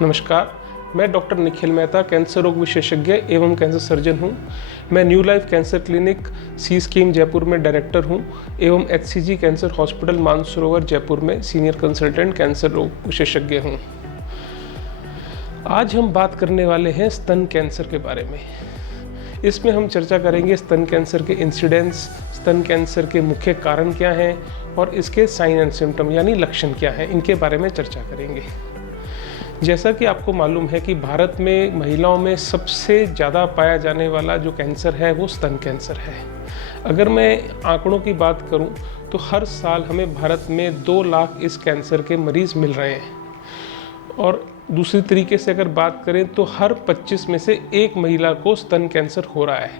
नमस्कार, मैं doctor Nikhil Mehta, cancer रोग विशेषज्ञ एवं कैंसर सर्जन हूं। मैं न्यू लाइफ कैंसर क्लिनिक सी स्कीम जयपुर में डायरेक्टर हूं एवं HCG cancer hospital Mansarovar Jaipur में सीनियर कंसल्टेंट कैंसर रोग विशेषज्ञ हूं। आज हम बात करने वाले हैं स्तन कैंसर के बारे में। इसमें हम चर्चा करेंगे स्तन कैंसर के इंसिडेंस, स्तन कैंसर के मुख्य कारण क्या हैं और इसके साइन एंड सिम्टम यानी लक्षण क्या हैं, इनके बारे में चर्चा करेंगे। जैसा कि आपको मालूम है कि भारत में महिलाओं में सबसे ज़्यादा पाया जाने वाला जो कैंसर है वो स्तन कैंसर है। अगर मैं आंकड़ों की बात करूं तो हर साल हमें भारत में 2 लाख इस कैंसर के मरीज़ मिल रहे हैं और दूसरी तरीके से अगर बात करें तो हर 25 में से 1 महिला को स्तन कैंसर हो रहा है।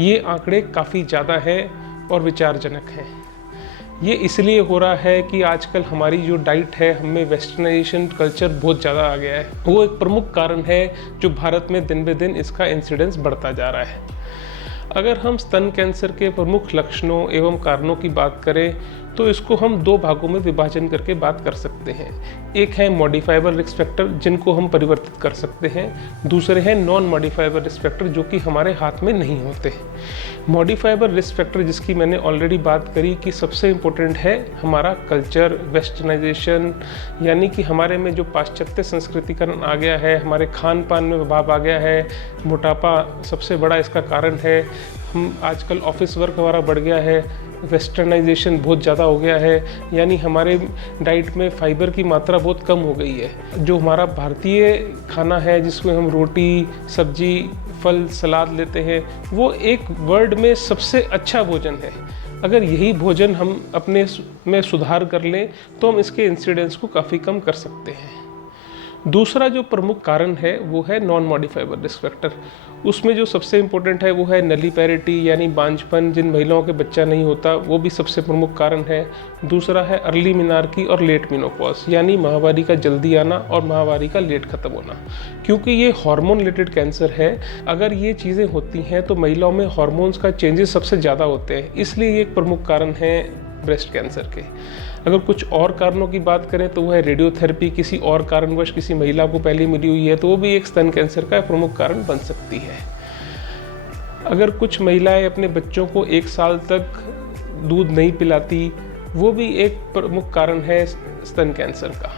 ये आंकड़े काफ़ी ज़्यादा हैं और विचारजनक हैं। ये इसलिए हो रहा है कि आजकल हमारी जो डाइट है, हमें वेस्टर्नाइजेशन कल्चर बहुत ज़्यादा आ गया है। वो एक प्रमुख कारण है जो भारत में दिन ब दिन इसका इंसिडेंस बढ़ता जा रहा है। अगर हम स्तन कैंसर के प्रमुख लक्षणों एवं कारणों की बात करें तो इसको हम 2 भागों में विभाजन करके बात कर सकते हैं। एक है मॉडिफाइबल रिस्क फैक्टर जिनको हम परिवर्तित कर सकते हैं, दूसरे हैं नॉन मॉडिफाइबल रिस्क फैक्टर जो कि हमारे हाथ में नहीं होते। मॉडिफाइबल रिस्क फैक्टर जिसकी मैंने ऑलरेडी बात करी कि सबसे इम्पोर्टेंट है हमारा कल्चर, वेस्टर्नाइजेशन, यानी कि हमारे में जो पाश्चात्य संस्कृतिकरण आ गया है, हमारे खान पान में बदलाव आ गया है। मोटापा सबसे बड़ा इसका कारण है। हम आजकल ऑफिस वर्क हमारा बढ़ गया है, वेस्टर्नाइजेशन बहुत ज़्यादा हो गया है, यानी हमारे डाइट में फाइबर की मात्रा बहुत कम हो गई है। जो हमारा भारतीय खाना है जिसमें हम रोटी, सब्जी, फल, सलाद लेते हैं, वो एक वर्ल्ड में सबसे अच्छा भोजन है। अगर यही भोजन हम अपने में सुधार कर लें तो हम इसके इंसिडेंस को काफ़ी कम कर सकते हैं। दूसरा जो प्रमुख कारण है वो है नॉन मॉडिफाइबल रिस्क फैक्टर। उसमें जो सबसे इम्पोर्टेंट है वो है नलीपैरिटी यानी बांझपन, जिन महिलाओं के बच्चा नहीं होता, वो भी सबसे प्रमुख कारण है। दूसरा है अर्ली मेनार्की और लेट मेनोपॉज यानी माहवारी का जल्दी आना और माहवारी का लेट खत्म होना। क्योंकि ये हार्मोन रिलेटेड कैंसर है, अगर ये चीज़ें होती हैं तो महिलाओं में हार्मोन्स का चेंजेस सबसे ज़्यादा होते हैं, इसलिए ये एक प्रमुख कारण है ब्रेस्ट कैंसर के। अगर कुछ और कारणों की बात करें तो वह है रेडियोथेरेपी, किसी और कारणवश किसी महिला को पहले मिली हुई है तो वो भी एक स्तन कैंसर का प्रमुख कारण बन सकती है। अगर कुछ महिलाएं अपने बच्चों को 1 साल तक दूध नहीं पिलाती, वो भी एक प्रमुख कारण है स्तन कैंसर का।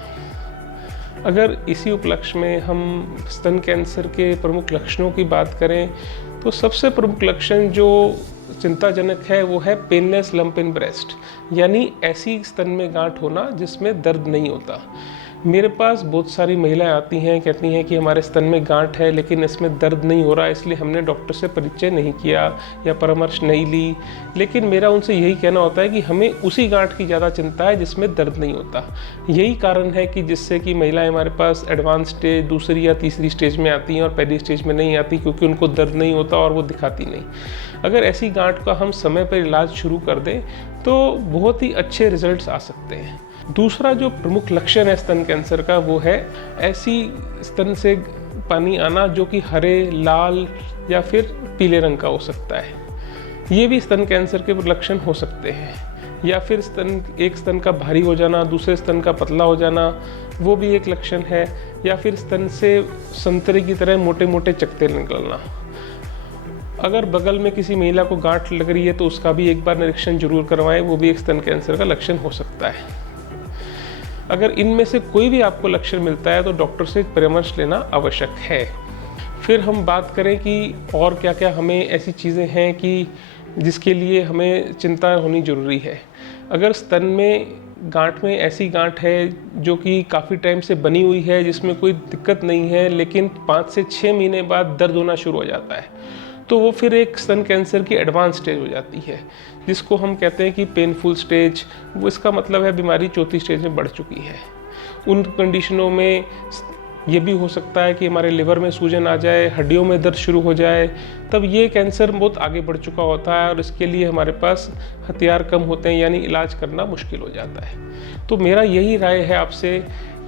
अगर इसी उपलक्ष्य में हम स्तन कैंसर के प्रमुख लक्षणों की बात करें तो सबसे प्रमुख लक्षण जो चिंताजनक है वो है पेनलेस लंप इन ब्रेस्ट, यानी ऐसी स्तन में गांठ होना जिसमें दर्द नहीं होता। मेरे पास बहुत सारी महिलाएं आती हैं, कहती हैं कि हमारे स्तन में गांठ है लेकिन इसमें दर्द नहीं हो रहा, इसलिए हमने डॉक्टर से परिचय नहीं किया या परामर्श नहीं ली। लेकिन मेरा उनसे यही कहना होता है कि हमें उसी गांठ की ज़्यादा चिंता है जिसमें दर्द नहीं होता। यही कारण है कि जिससे कि महिलाएं हमारे पास एडवांस स्टेज, दूसरी या तीसरी स्टेज में आती हैं और पहली स्टेज में नहीं आती, क्योंकि उनको दर्द नहीं होता और वो दिखाती नहीं। अगर ऐसी गांठ का हम समय पर इलाज शुरू कर दें तो बहुत ही अच्छे रिजल्ट्स आ सकते हैं। दूसरा जो प्रमुख लक्षण है स्तन कैंसर का वो है ऐसी स्तन से पानी आना जो कि हरे, लाल या फिर पीले रंग का हो सकता है। ये भी स्तन कैंसर के लक्षण हो सकते हैं। या फिर एक स्तन का भारी हो जाना, दूसरे स्तन का पतला हो जाना, वो भी एक लक्षण है। या फिर स्तन से संतरे की तरह मोटे मोटे चकत्ते निकलना। अगर बगल में किसी महिला को गांठ लग रही है तो उसका भी एक बार निरीक्षण जरूर करवाएं, वो भी एक स्तन कैंसर का लक्षण हो सकता है। अगर इनमें से कोई भी आपको लक्षण मिलता है तो डॉक्टर से परामर्श लेना आवश्यक है। फिर हम बात करें कि और क्या क्या हमें ऐसी चीज़ें हैं कि जिसके लिए हमें चिंता होनी ज़रूरी है। अगर स्तन में गांठ में ऐसी गांठ है जो कि काफ़ी टाइम से बनी हुई है, जिसमें कोई दिक्कत नहीं है, लेकिन 5 से 6 महीने बाद दर्द होना शुरू हो जाता है, तो वो फिर एक स्तन कैंसर की एडवांस स्टेज हो जाती है, जिसको हम कहते हैं कि पेनफुल स्टेज। वो इसका मतलब है बीमारी 4थी स्टेज में बढ़ चुकी है। उन कंडीशनों में ये भी हो सकता है कि हमारे लिवर में सूजन आ जाए, हड्डियों में दर्द शुरू हो जाए, तब ये कैंसर बहुत आगे बढ़ चुका होता है और इसके लिए हमारे पास हथियार कम होते हैं, यानी इलाज करना मुश्किल हो जाता है। तो मेरा यही राय है आपसे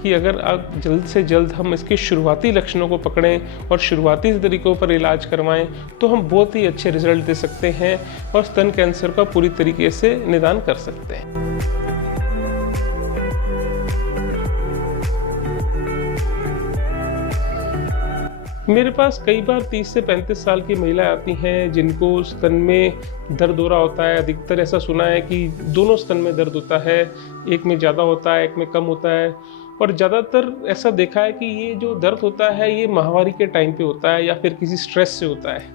कि अगर आप जल्द से जल्द हम इसके शुरुआती लक्षणों को पकड़ें और शुरुआती तरीकों पर इलाज करवाएं तो हम बहुत ही अच्छे रिजल्ट दे सकते हैं और स्तन कैंसर का पूरी तरीके से निदान कर सकते हैं। मेरे पास कई बार 30 से 35 साल की महिलाएं आती हैं जिनको स्तन में दर्द हो रहा होता है। अधिकतर ऐसा सुना है कि दोनों स्तन में दर्द होता है, एक में ज़्यादा होता है, एक में कम होता है। और ज़्यादातर ऐसा देखा है कि ये जो दर्द होता है ये माहवारी के टाइम पे होता है या फिर किसी स्ट्रेस से होता है।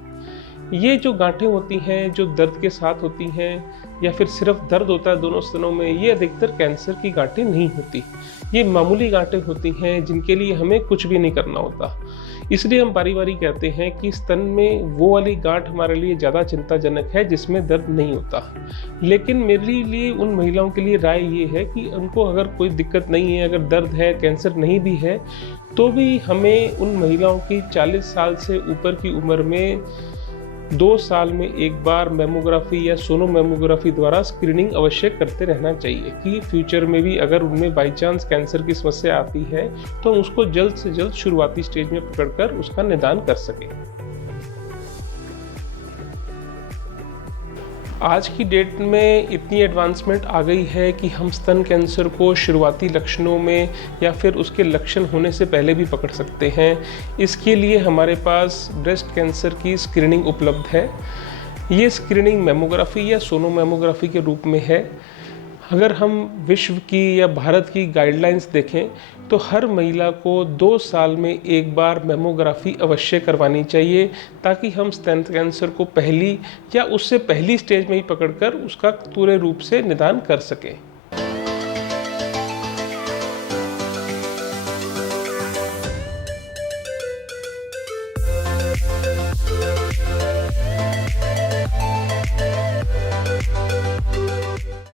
ये जो गांठें होती हैं जो दर्द के साथ होती हैं या फिर सिर्फ दर्द होता है दोनों स्तनों में, ये अधिकतर कैंसर की गांठें नहीं होती। ये मामूली गांठें होती हैं जिनके लिए हमें कुछ भी नहीं करना होता। इसलिए हम बारी बारी कहते हैं कि स्तन में वो वाली गांठ हमारे लिए ज़्यादा चिंताजनक है जिसमें दर्द नहीं होता। लेकिन मेरे लिए उन महिलाओं के लिए राय ये है कि उनको अगर कोई दिक्कत नहीं है, अगर दर्द है, कैंसर नहीं भी है, तो भी हमें उन महिलाओं की 40 साल से ऊपर की उम्र में 2 साल में एक बार मैमोग्राफी या सोनोमैमोग्राफी द्वारा स्क्रीनिंग अवश्य करते रहना चाहिए कि फ्यूचर में भी अगर उनमें बाई चांस कैंसर की समस्या आती है तो हम उसको जल्द से जल्द शुरुआती स्टेज में पकड़कर उसका निदान कर सकें। आज की डेट में इतनी एडवांसमेंट आ गई है कि हम स्तन कैंसर को शुरुआती लक्षणों में या फिर उसके लक्षण होने से पहले भी पकड़ सकते हैं। इसके लिए हमारे पास ब्रेस्ट कैंसर की स्क्रीनिंग उपलब्ध है। ये स्क्रीनिंग मैमोग्राफी या सोनोमैमोग्राफी के रूप में है। अगर हम विश्व की या भारत की गाइडलाइंस देखें तो हर महिला को 2 साल में एक बार मैमोग्राफी अवश्य करवानी चाहिए ताकि हम स्तन कैंसर को पहली या उससे पहली स्टेज में ही पकड़कर उसका पूरे रूप से निदान कर सकें।